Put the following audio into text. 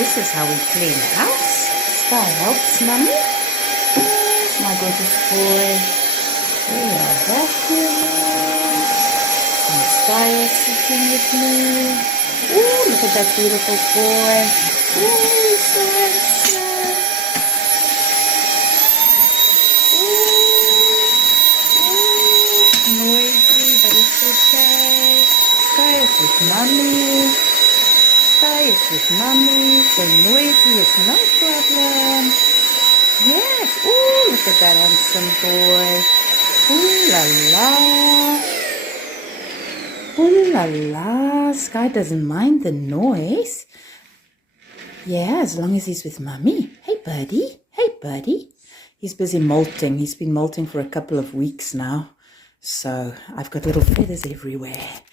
This is how we clean house. Sky helps Mummy. Yes, my gorgeous boy. We are vacuuming. And Sky is sitting with me. Ooh, look at that beautiful boy. Ooh, he's so handsome. Ooh, noisy, but it's okay. Sky is with Mummy. Sky is with Mummy, so noisy is no problem. Yes, ooh, look at that handsome boy. Ooh la la. Ooh la la. Sky doesn't mind the noise. Yeah, as long as he's with Mummy. Hey, buddy. Hey, buddy. He's busy molting. He's been molting for a couple of weeks now. So I've got little feathers everywhere.